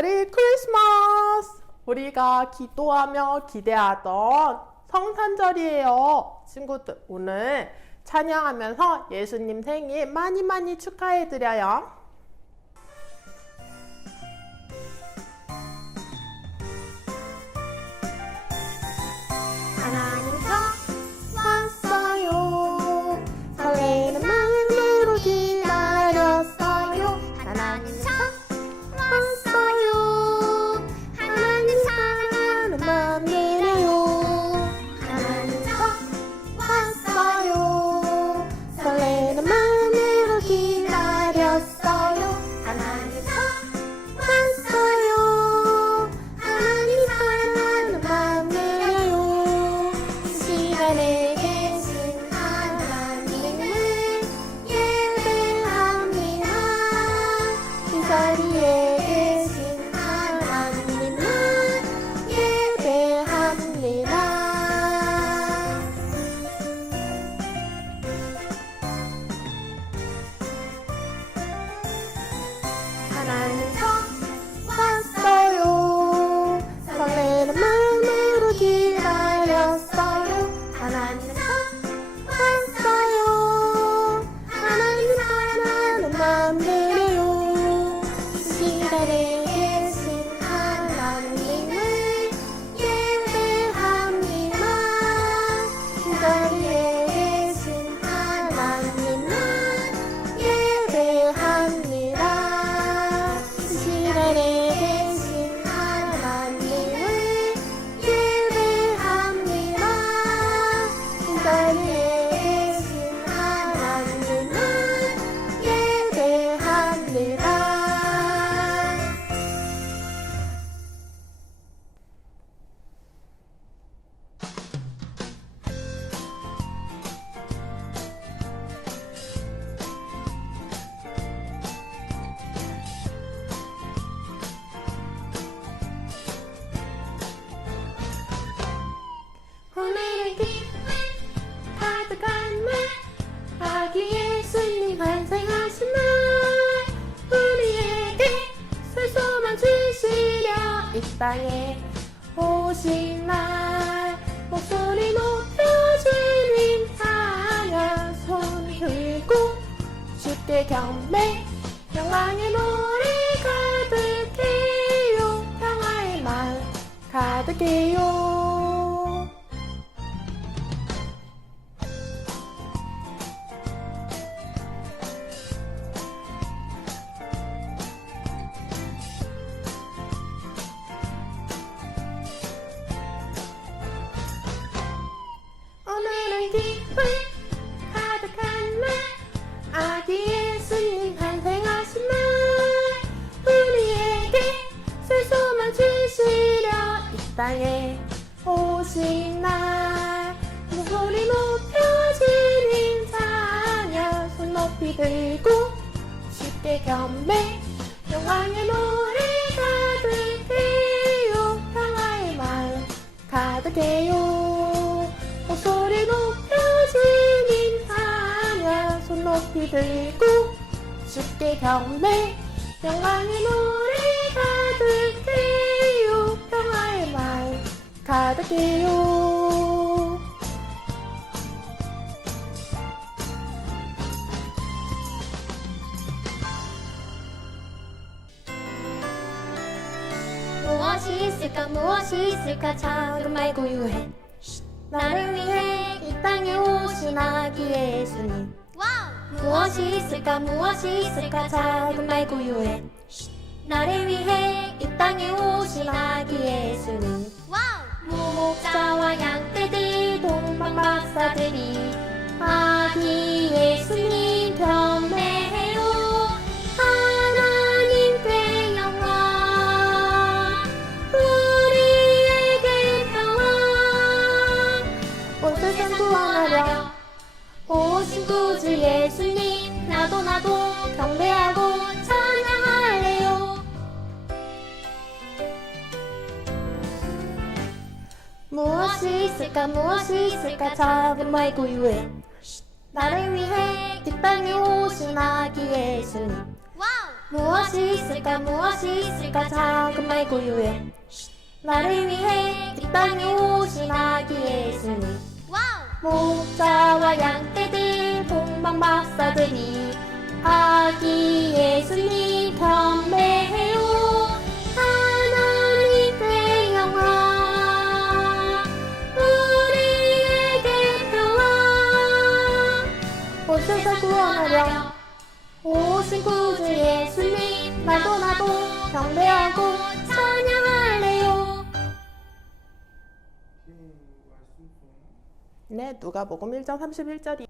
메리 크리스마스! 우리가 기도하며 기대하던 성탄절이에요. 친구들, 오늘 찬양하면서 예수님 생일 많이 많이 축하해드려요. 사랑에 오신 날 목소리 높여주님 하나 손 들고 주께 경배 영광의 노래 가득해요. 평화의 말 가득해요. 그러니까 작은 말고 유해. 나를 위해 이 땅에 오신 아기 예수님. 무엇이 있을까 무엇이 있을까? 작은 말고 유해. 나를 위해 이 땅에 오신 아기 예수님. 무목자와 양떼들 동방박사들이 아기 예수님. 무엇이 있을까? 무엇이 있을까? 작은 말 고유해. 나를 위해 뒷방에 오신 아기 예수님 무엇이 있을까? 무엇이 있을까? 작은 말 고유해. 나를 위해 뒷방에 오신 아기 예수님 목자와 양떼들 동방 박사들이 아기 예수님 편매 옷에서 구원하려 오신 구주 예수님 나도 나도 경배하고 찬양할래요. 네, 누가복음 1장 31절이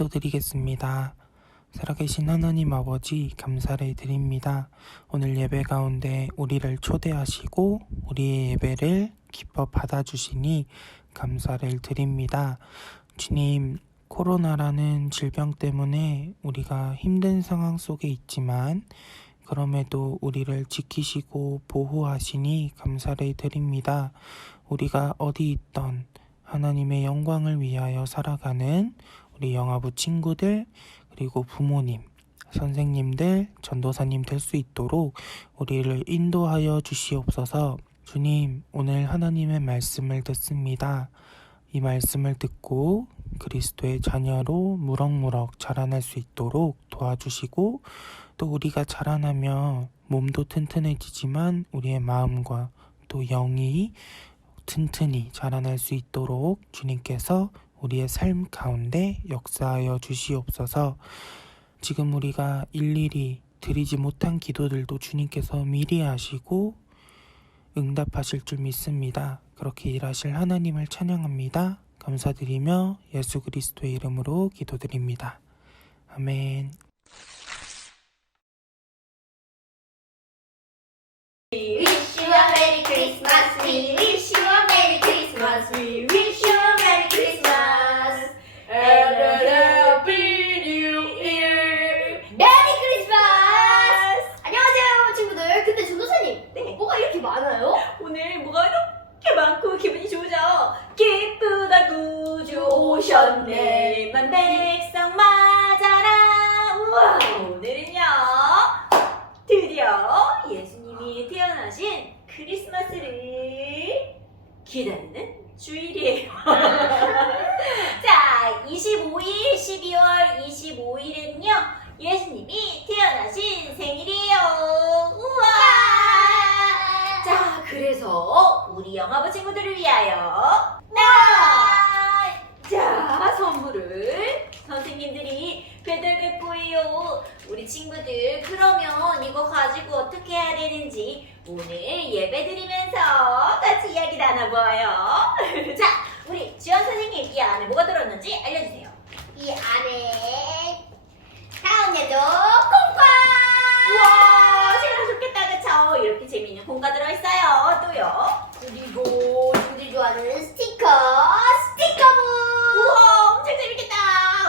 기도드리겠습니다. 살아계신 하나님 아버지 감사를 드립니다. 오늘 예배 가운데 우리를 초대하시고 우리의 예배를 기뻐 받아주시니 감사를 드립니다. 주님, 코로나라는 질병 때문에 우리가 힘든 상황 속에 있지만 그럼에도 우리를 지키시고 보호하시니 감사를 드립니다. 우리가 어디 있던 하나님의 영광을 위하여 살아가는 우리 영화부 친구들 그리고 부모님, 선생님들, 전도사님 될 수 있도록 우리를 인도하여 주시옵소서. 주님, 오늘 하나님의 말씀을 듣습니다. 이 말씀을 듣고 그리스도의 자녀로 무럭무럭 자라날 수 있도록 도와주시고 또 우리가 자라나며 몸도 튼튼해지지만 우리의 마음과 또 영이 튼튼히 자라날 수 있도록 주님께서 우리의 삶 가운데 역사하여 주시옵소서. 지금 우리가 일일이 드리지 못한 기도들도 주님께서 미리 하시고 응답하실 줄 믿습니다. 그렇게 일하실 하나님을 찬양합니다. 감사드리며 예수 그리스도의 이름으로 기도드립니다. 아멘. Wish you a Merry Christmas. We wish you a Merry Christmas. We wish you a Merry Christmas. And a Happy New Year. Merry Christmas. 안녕하세요, 여러분 친구들. 근데 전도사님, 네. 뭐가 이렇게 많아요? 오늘 뭐가 이렇게 많고 기분이 좋으죠? 기쁘다 구주 오셨네. 만 백성 맞아라. 우와 오늘은요 드디어 예수님이 태어나신 크리스마스를 기다리는 주일이에요. 자 25일 12월 25일은요 예수님이 태어나신 생일이에요. 우와! 자, 그래서 우리 영화부 친구들을 위하여 나! 자, 선물을 선생님들이 배달갈 거예요. 우리 친구들, 그러면 이거 가지고 어떻게 해야 되는지 오늘 예배 드리면서 같이 이야기 나눠봐요. 자, 우리 지원 선생님, 이 안에 뭐가 들었는지 알려주세요. 이 안에 가운데도 콩팥. 우와, 신나 좋겠다, 그쵸? 이렇게 재미있는 공가 들어있어요. 또요. 그리고 친구들이 좋아하는 스티커, 스티커북. 우와 엄청 재밌겠다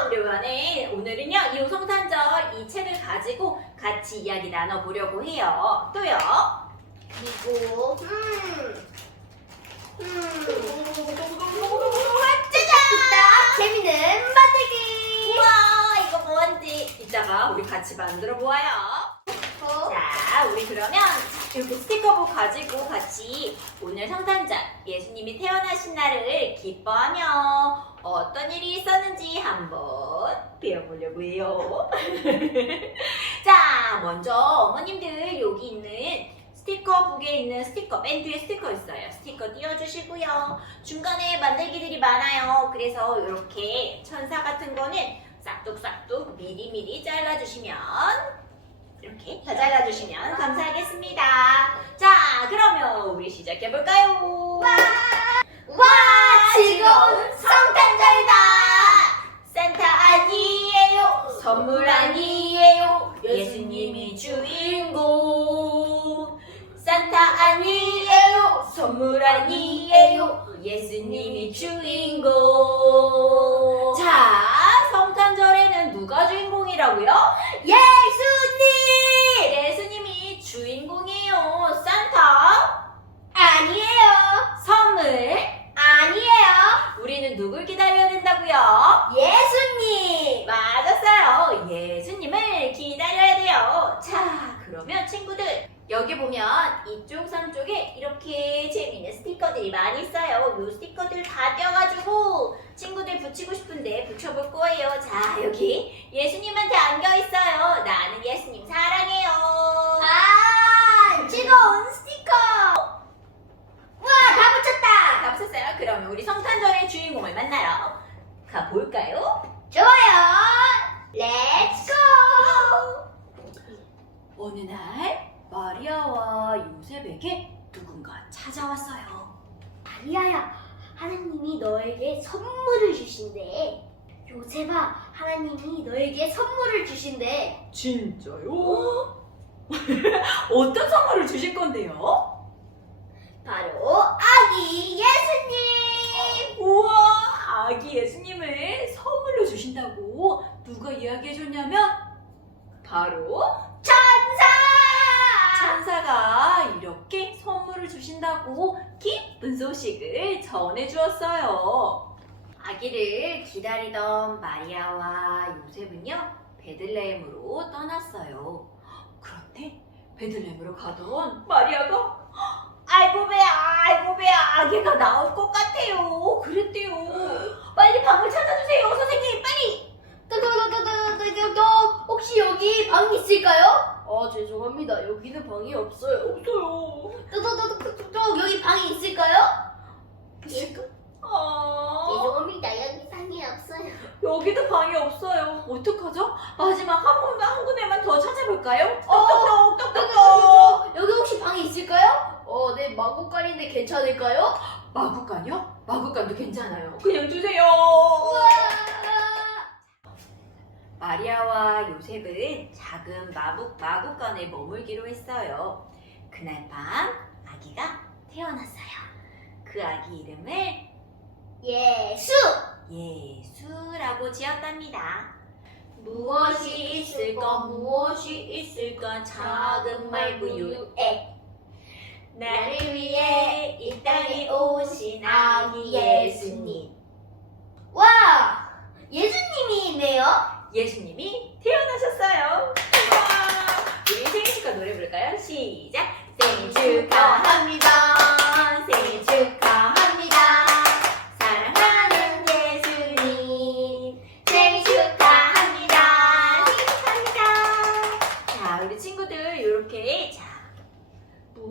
우리 안에 오늘은요 이 성탄절 이 책을 가지고 같이 이야기 나눠보려고 해요. 또요? 그리고 음, 음, 짜잔 재밌는 만들기. 우와 이거 뭔지. 이따가 우리 같이 만들어 보아요. 어? 자 우리 그러면 이렇게 스티커북 가지고 같이 오늘 성탄절 예수님이 태어나신 날을 기뻐하며 어떤 일이 있었는지 한번 배워보려고 해요 자 먼저 어머님들 여기 있는 스티커 북에 있는 스티커, 맨 뒤에 스티커 있어요. 스티커 띄워주시고요. 중간에 만들기들이 많아요. 그래서 이렇게 천사 같은 거는 싹둑싹둑 미리미리 잘라주시면 이렇게 다 잘라주시면 감사하겠습니다. 자, 그러면 우리 시작해볼까요? 와 즐거운 성탄절이다 산타 아니에요. 선물 아니에요. 예수님이 주인공. 산타 아니에요. 선물 아니에요. 예수님이 주인공. 자, 성탄절에는 누가 주인공이라고요? 예수님! 예수님이 주인공이에요. 산타? 아니에요 선물? 아니에요 우리는 누굴 기다려야 된다고요? 예수님 맞았어요. 예수님을 기다려야 돼요. 자, 그러면 친구들 여기 보면 이쪽 산 쪽에 이렇게 재미있는 스티커들이 많이 있어요. 이 스티커들 다 떼어가지고 친구들 붙이고 싶은데 붙여볼 거예요. 자, 여기 예수님한테 안겨 있어요. 나는 예수님 사랑해요. 아 즐거운 스티커 그러면 우리 성탄절의 주인공을 만나러 가볼까요? 좋아요 렛츠 고 어느 날 마리아와 요셉에게 누군가 찾아왔어요. 마리아야 하나님이 너에게 선물을 주신대 요셉아 하나님이 너에게 선물을 주신대 진짜요? 어떤 선물을 주실 건데요? 바로 아기 예수님 우와, 아기 예수님을 선물로 주신다고 누가 이야기해 줬냐면 바로 천사 천사가 이렇게 선물을 주신다고 기쁜 소식을 전해 주었어요. 아기를 기다리던 마리아와 요셉은요, 베들레헴으로 떠났어요. 그런데 베들레헴으로 가던 마리아가 아이고 배야, 배야, 아기가 나올 것 같아요. 그랬대요. 빨리 방을 찾아주세요, 선생님, 빨리. 또또또또또또또 혹시 여기 방 있을까요? 아 죄송합니다 여기는 방이 없어요 없어요. 또또또또또 여기 방이 있을까요? 있을까? 아. 죄송합니다 여기 방이 없어요 여기도 방이 없어요. 어떡하죠? 마지막 한 군데 한 군데만 더 찾아볼까요? 어, 똑똑똑 똑똑똑. 여기 혹시 방이 있을까요? 어 네 마구간인데 괜찮을까요? 마구간이요? 마구간도 괜찮아요. 그냥 주세요. 마리아와 요셉은 작은 마국 마구간에 머물기로 했어요. 그날 밤 아기가 태어났어요. 그 아기 이름을 예수 예수라고 지었답니다. 무엇이 있을까 무엇이 있을까 작은 말구유에 나를 위해 이 땅에 오신 아기 예수님 와 예수님이 있네요 예수님이 태어나셨어요. 우와. 우리 생일 축하 노래 부를까요? 시작 생일 축하합니다 생일 축하합니다 사랑하는 예수님 생일 축하합니다 생일 축하합니다 자 우리 친구들 이렇게 자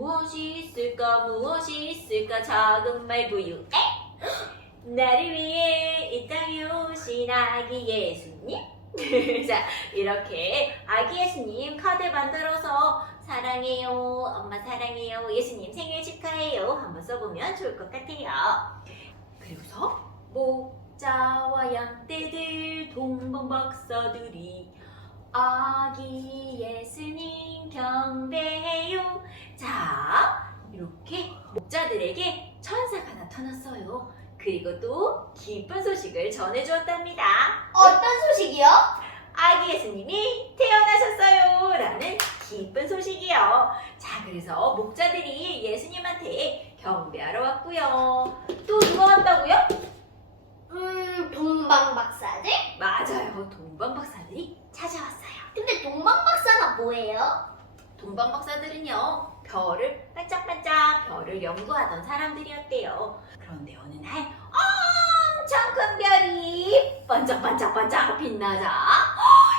무엇이 있을까 무엇이 있을까? 작은 말구유 에 나를 위해 이 땅에 오신 아기 예수님. 자 이렇게 아기 예수님 카드 만들어서 사랑해요 엄마 사랑해요 예수님 생일 축하해요 한번 써보면 좋을 것 같아요. 그리고서 목자와 양떼들 동방박사들이 아기 예수님 경배해요 자 이렇게 목자들에게 천사가 나타났어요 그리고 또 기쁜 소식을 전해주었답니다 어떤 소식이요? 아기 예수님이 태어나셨어요. 라는 기쁜 소식이요. 자, 그래서 목자들이 예수님한테 경배하러 왔고요. 또 누가 김광 박사들은요 별을 반짝반짝 별을 연구하던 사람들이었대요. 그런데 어느 날 엄청 큰 별이 반짝반짝반짝 빛나자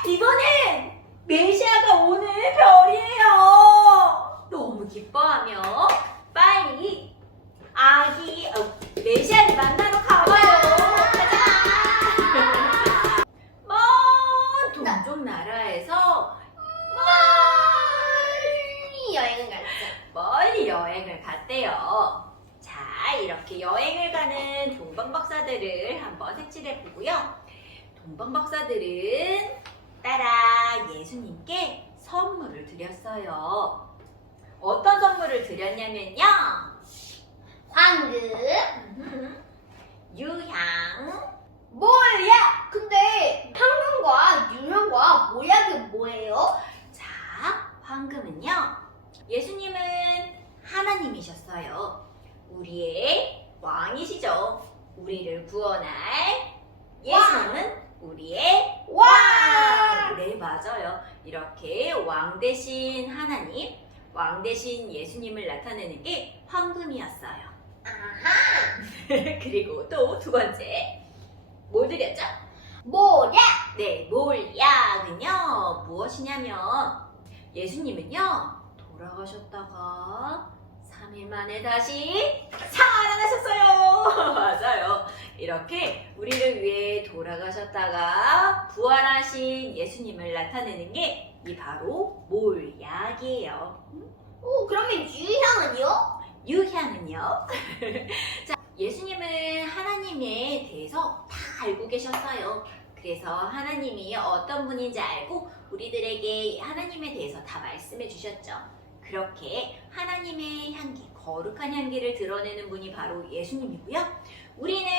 이거는 메시아가 오는 별이에요. 너무 기뻐하며 빨리 아기 어, 메시아를 만나. 죠. 하는 동방박사들을 한번 색칠해 보고요. 동방박사들은 따라 예수님께 선물을 드렸어요. 어떤 선물을 드렸냐면요. 황금. 음, 유향, 뭐야? 근데 황금과 유령과 모약이 뭐예요? 자, 황금은요. 예수님은 하나님이셨어요. 우리의 왕이시죠. 우리를 구원할 예수님은 우리의 왕! 네, 맞아요. 이렇게 왕 대신 하나님, 왕 대신 예수님을 나타내는 게 황금이었어요. 아하. 그리고 또 두 번째, 뭐 드렸죠? 모약. 네, 몰약은요, 무엇이냐면, 예수님은요, 돌아가셨다가 3일 만에 다시 살아나셨어요! 맞아요. 이렇게 우리를 위해 돌아가셨다가 부활하신 예수님을 나타내는 게 이 바로 몰약이에요. 오, 그러면 유향은요? 유향은요? 자, 예수님은 하나님에 대해서 다 알고 계셨어요. 그래서 하나님이 어떤 분인지 알고 우리들에게 하나님에 대해서 다 말씀해 주셨죠. 그렇게 하나님의 향기, 거룩한 향기를 드러내는 분이 바로 예수님이고요. 우리는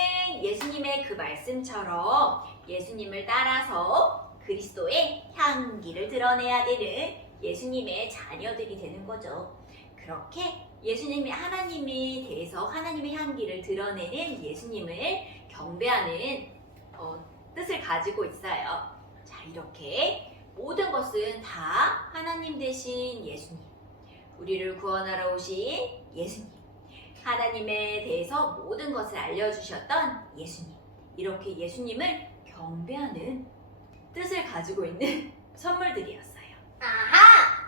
예수님의 그 말씀처럼 예수님을 따라서 그리스도의 향기를 드러내야 되는 예수님의 자녀들이 되는 거죠. 그렇게 예수님이 하나님에 대해서 하나님의 향기를 드러내는 예수님을 경배하는 어, 뜻을 가지고 있어요. 자, 이렇게 모든 것은 다 하나님 대신 예수님, 우리를 구원하러 오신 예수님, 하나님에 대해서 모든 것을 알려주셨던 예수님, 이렇게 예수님을 경배하는 뜻을 가지고 있는 선물들이었어요. 아하.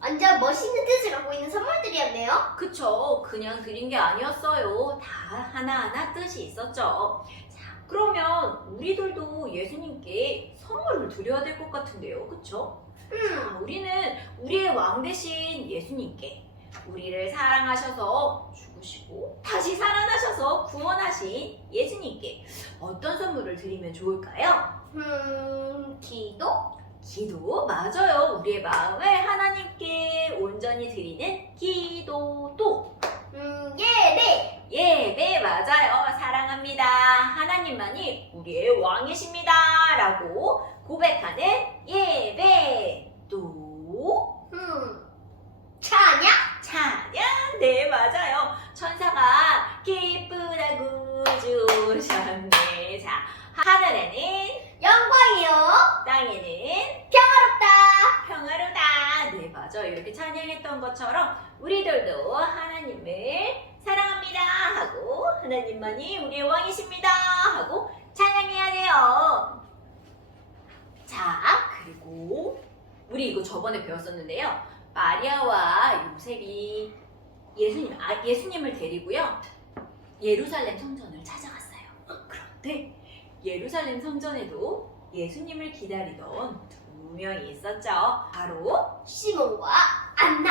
완전 멋있는 뜻을 갖고 있는 선물들이었네요. 그쵸. 그냥 드린 게 아니었어요. 다 하나하나 뜻이 있었죠. 자, 그러면 우리들도 예수님께 선물을 드려야 될 것 같은데요. 그쵸? 음. 자, 우리는 우리의 왕 대신 예수님께 우리를 사랑하셔서 죽으시고 다시 살아나셔서 구원하신 예수님께 어떤 선물을 드리면 좋을까요? 음, 기도? 기도 맞아요. 우리의 마음을 하나님께 온전히 드리는 기도 도 음, 예배. 예배 맞아요. 사랑합니다. 하나님만이 우리의 왕이십니다. 라고 고백하는 예배. 또 음, 찬양? 찬양. 네, 맞아요. 천사가 기쁘다고 주셨네. 자, 하늘에는 영광이요. 땅에는 평화롭다. 평화로다. 네, 맞아요. 이렇게 찬양했던 것처럼 우리들도 하나님을 사랑합니다 하고 하나님만이 우리의 왕이십니다 하고 찬양해야 돼요. 자, 그리고 우리 이거 저번에 배웠었는데요. 마리아와 요셉이 예수님, 아, 예수님을 데리고요. 예루살렘 성전을 찾아갔어요. 그런데 예루살렘 성전에도 예수님을 기다리던 두 명이 있었죠. 바로 시몬과 안나.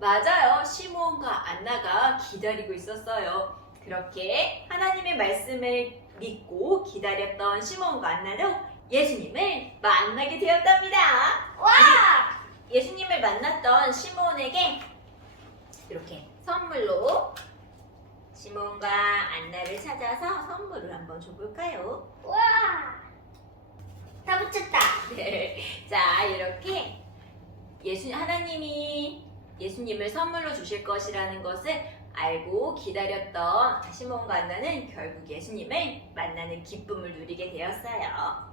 맞아요. 시몬과 안나가 기다리고 있었어요. 그렇게 하나님의 말씀을 믿고 기다렸던 시몬과 안나도 예수님을 만나게 되었답니다. 와! 예수님을 만났던 시몬에게 이렇게 선물로 시몬과 안나를 찾아서 선물을 한번 줘볼까요? 와! 다 붙였다. 네. 자, 이렇게 예수 하나님이 예수님을 선물로 주실 것이라는 것을 알고 기다렸던 시몬과 안나는 결국 예수님을 만나는 기쁨을 누리게 되었어요.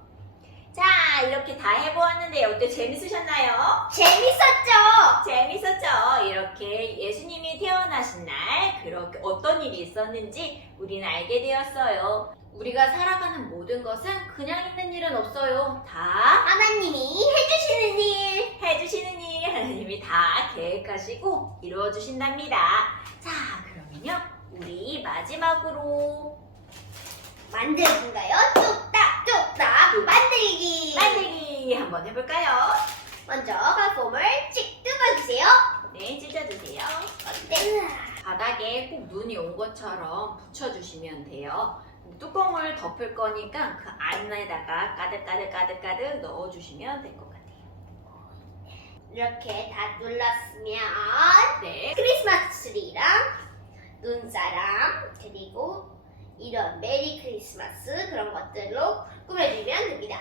자, 이렇게 다 해보았는데 어때 재밌으셨나요? 재밌었죠? 재밌었죠? 이렇게 예수님이 태어나신 날 그렇게 어떤 일이 있었는지 우리는 알게 되었어요. 우리가 살아가는 모든 것은 그냥 있는 일은 없어요. 다 하나님이 해주시는 일. 해주시는 일 하나님이 다 계획하시고 이루어 주신답니다. 자, 그러면요. 우리 마지막으로 만들기인가요? 뚝 딱, 뚝딱, 만들기. 만들기 한번 해볼까요? 먼저 화폼을 찍 뜯어주세요. 네, 찢어주세요. 네. 바닥에 꼭 눈이 온 것처럼 붙여주시면 돼요. 뚜껑을 덮을 거니까 그 안에다가 가득 넣어주시면 될 것 같아요. 이렇게 다 눌렀으면 네. 크리스마스 트리랑 눈사람 그리고 이런 메리 크리스마스 그런 것들로 꾸며주면 됩니다.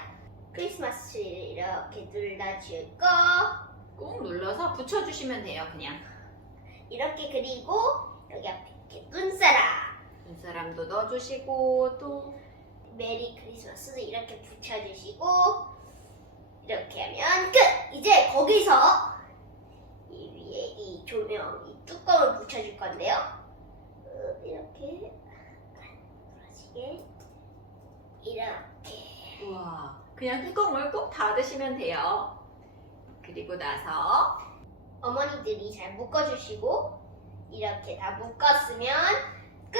크리스마스 트리를 이렇게 눌러주고 꾹 눌러서 붙여주시면 돼요. 그냥 이렇게 그리고 여기 앞에 이렇게 눈사람 눈사람도 넣어주시고 또 메리 크리스마스도 이렇게 붙여주시고 이렇게 하면 끝! 이제 거기서 이 위에 이 조명, 이 뚜껑을 붙여줄 건데요. 어, 이렇게 부러지게 이렇게 그냥 뚜껑을 꼭 닫으시면 돼요. 그리고 나서 어머니들이 잘 묶어주시고 이렇게 다 묶었으면 끝!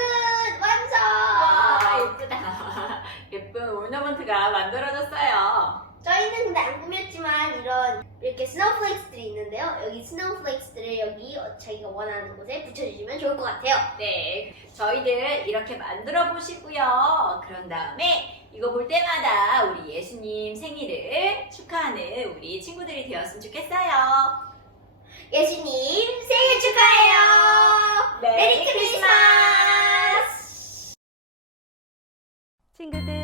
완성! 와 예쁘다. 예쁜 오너먼트가 만들어졌어요. 저희는 근데 안 꾸몄지만 이런 이렇게 스노우플레이크들이 있는데요. 여기 스노우플레이크들을 여기 어, 자기가 원하는 곳에 붙여주시면 좋을 것 같아요. 네, 저희들 이렇게 만들어 보시고요. 그런 다음에 이거 볼 때마다 우리 예수님 생일을 축하하는 우리 친구들이 되었으면 좋겠어요. 예수님 생일 축하해요. 메리 크리스마스. 친구들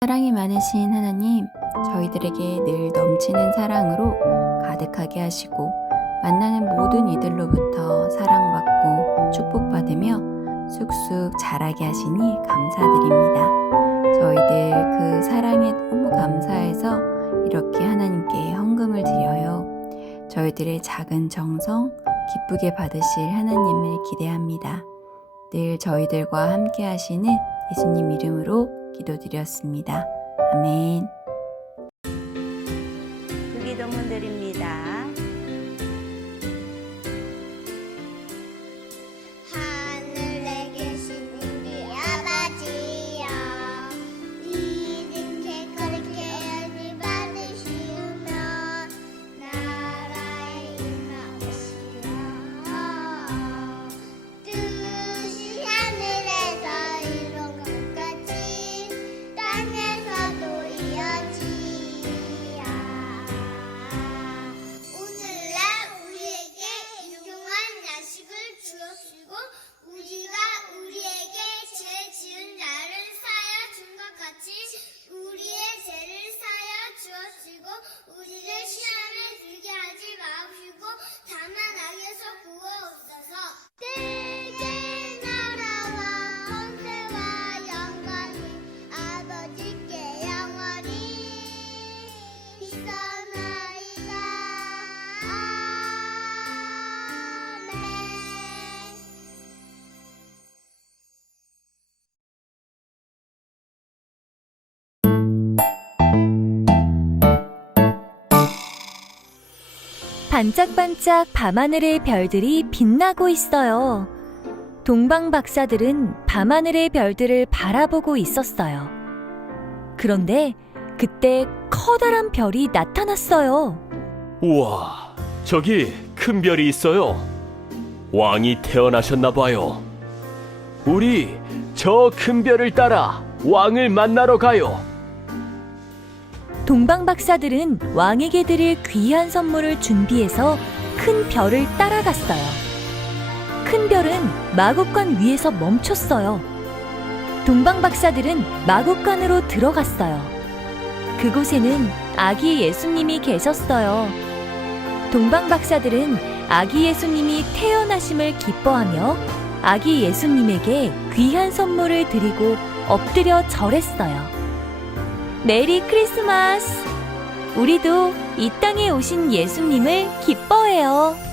사랑이 많으신 하나님, 저희들에게 늘 넘치는 사랑으로 가득하게 하시고, 만나는 모든 이들로부터 사랑받고 축복받으며 쑥쑥 자라게 하시니 감사드립니다. 저희들 그 사랑에 너무 감사해서 이렇게 하나님께 헌금을 드려요. 저희들의 작은 정성, 기쁘게 받으실 하나님을 기대합니다. 늘 저희들과 함께 하시는 예수님 이름으로 기도드렸습니다. 아멘. 반짝반짝 밤하늘의 별들이 빛나고 있어요. 동방 박사들은 밤하늘의 별들을 바라보고 있었어요. 그런데 그때 커다란 별이 나타났어요. 우와, 저기 큰 별이 있어요. 왕이 태어나셨나 봐요. 우리 저 큰 별을 따라 왕을 만나러 가요. 동방 박사들은 왕에게 드릴 귀한 선물을 준비해서 큰 별을 따라갔어요. 큰 별은 마국간 위에서 멈췄어요. 동방 박사들은 마국간으로 들어갔어요. 그곳에는 아기 예수님이 계셨어요. 동방 박사들은 아기 예수님이 태어나심을 기뻐하며 아기 예수님에게 귀한 선물을 드리고 엎드려 절했어요. 메리 크리스마스! 우리도 이 땅에 오신 예수님을 기뻐해요.